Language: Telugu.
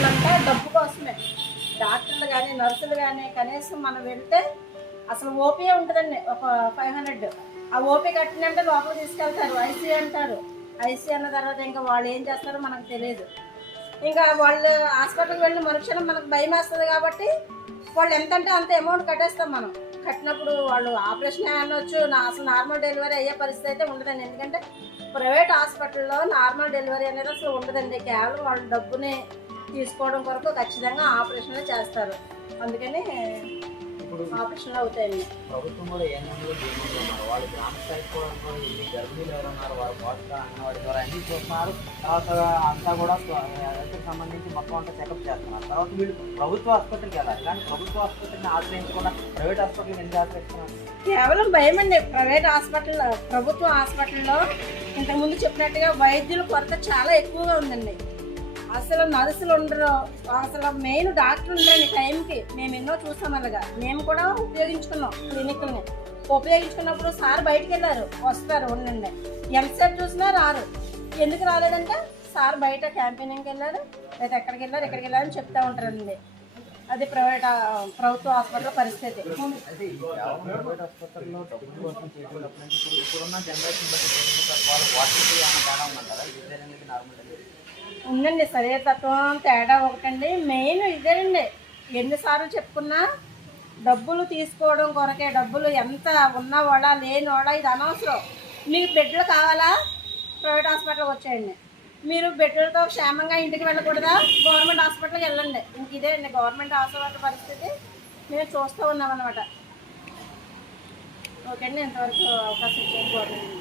హాస్పిటల్ అంటే డబ్బు కోసమే. డాక్టర్లు కానీ నర్సులు కానీ కనీసం మనం వెళ్తే అసలు ఓపీ ఉంటుందండి ఒక 500. ఆ ఓపీ కట్టినంటే లోపలికి తీసుకెళ్తారు, ఐసీ అంటారు. ఐసీ అన్న తర్వాత ఇంకా వాళ్ళు ఏం చేస్తారో మనకు తెలియదు. ఇంకా వాళ్ళు హాస్పిటల్కి వెళ్ళి మరుక్షణం మనకు భయం వేస్తుంది కాబట్టి వాళ్ళు ఎంత అంటే అంత అమౌంట్ కట్టేస్తాం. మనం కట్టినప్పుడు వాళ్ళు ఆపరేషన్ అనొచ్చు, అసలు నార్మల్ డెలివరీ అయ్యే పరిస్థితి అయితే ఉండదండి. ఎందుకంటే ప్రైవేట్ హాస్పిటల్లో నార్మల్ డెలివరీ అనేది అసలు ఉండదండి. కేవలం వాళ్ళ డబ్బుని తీసుకోవడం కొరకు ఖచ్చితంగా ఆపరేషన్లు చేస్తారు. అందుకని ఆపరేషన్లు అవుతాయండి. ప్రభుత్వం కూడా ఏంటంటే ఉన్నారు, వాళ్ళు గ్రామ స్థాయికి కూడా వెళ్ళి గర్భిణీలు ఎవరు ఉన్నారు వారు పోషక అంగన్వాడీ ద్వారా అన్నీ చూస్తున్నారు. తర్వాత అంతా కూడా హెల్త్కి సంబంధించి మొత్తం అంతా చెకప్ చేస్తున్నారు. తర్వాత వీళ్ళు ప్రభుత్వ ఆసుపత్రికి వెళ్ళాలి, కానీ ప్రభుత్వ ఆసుపత్రిని ఆశ్రయించకుండా ప్రైవేట్ హాస్పిటల్కి ఎందుకు ఆశ్రయిస్తున్నారు? కేవలం భయం అండి. ప్రైవేట్ హాస్పిటల్, ప్రభుత్వ హాస్పిటల్లో ఇంతకుముందు చెప్పినట్టుగా వైద్యుల కొరత చాలా ఎక్కువగా ఉందండి. అసలు నర్సులు ఉండరు, అసలు మెయిన్ డాక్టర్ ఉండరండి టైంకి. మేము ఎన్నో చూసాం, అలాగా మేము కూడా ఉపయోగించుకున్నాం క్లినిక్ని. ఉపయోగించుకున్నప్పుడు సార్ బయటికి వెళ్ళారు, వస్తారు ఉండండి, ఎంతసేపు చూసినా రారు. ఎందుకు రాలేదంటే సార్ బయట క్యాంపెయినింగ్కి వెళ్ళారు, లేదా ఎక్కడికి వెళ్ళారు అని చెప్తూ ఉంటారండి. అది ప్రభుత్వ హాస్పిటల్ పరిస్థితి. ప్రైవేట్ హాస్పిటల్లో డబ్బుల కోసం చేసేటప్పుడు ఇప్పుడున్న జనరేషన్ ఉందండి. శరీరతత్వం తేడా ఒకటండి. మెయిన్ ఇదేనండి. ఎన్నిసార్లు చెప్పుకున్నా డబ్బులు తీసుకోవడం కొరకే. డబ్బులు ఎంత ఉన్నవాడా లేనివాడా ఇది అనవసరం. మీకు బెడ్లు కావాలా, ప్రైవేట్ హాస్పిటల్కి వచ్చేయండి. మీరు బెడ్లతో క్షేమంగా ఇంటికి వెళ్ళకూడదా, గవర్నమెంట్ హాస్పిటల్కి వెళ్ళండి. ఇంక ఇదే అండి గవర్నమెంట్ హాస్పిటల్ పరిస్థితి మేము చూస్తూ ఉన్నామన్నమాట. ఓకే అండి, ఇంతవరకు అవకాశం ఇచ్చేది గవర్నమెంట్.